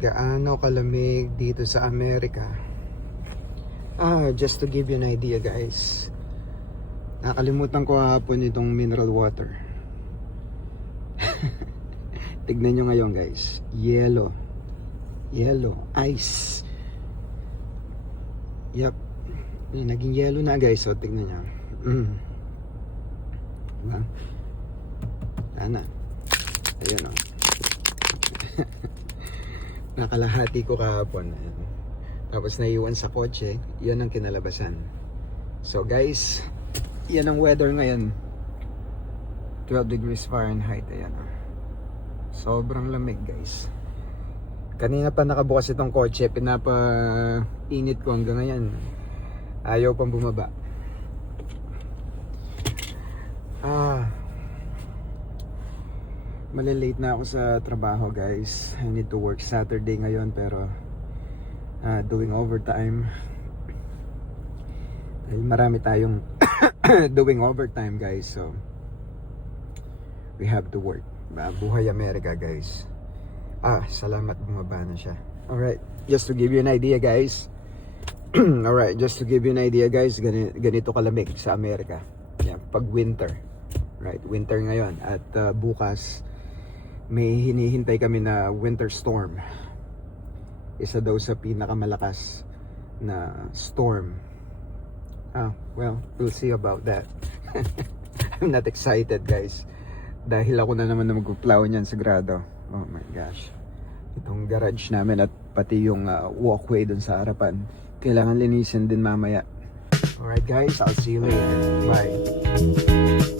gaano kalamig dito sa Amerika. Just to give you an idea guys, nakalimutan ko hapon itong mineral water. Tignan nyo ngayon guys, yellow, ice. Yep, naging yellow na guys. So tignan nyo. Diba? Sana. Ayun o. Nakalahati ko kahapon. Tapos naiwan sa kotse. Yun ang kinalabasan. So guys, yan ang weather ngayon. 12 degrees Fahrenheit. Ayan o. Sobrang lamig guys. Kanina pa nakabukas itong kotse. Pinapa-init ko hanggang ngayon. Ayaw pang bumaba. Malilate na ako sa trabaho guys. I need to work Saturday ngayon pero doing overtime. Dahil marami tayong doing overtime guys. So we have to work. Buhay Amerika guys. Salamat bumaba na siya. Alright, just to give you an idea guys. Alright, just to give you an idea guys, ganito kalamig sa Amerika. Yan, pag winter. Right, winter ngayon. At bukas may hinihintay kami na winter storm. Isa daw sa pinakamalakas na storm. Well, we'll see about that. I'm not excited guys. Dahil ako na naman na mag-plow niyan sa grado. Oh my gosh. Itong garage namin at pati yung walkway dun sa harapan, kailangan linisin din mamaya. Alright guys, I'll see you later. Bye.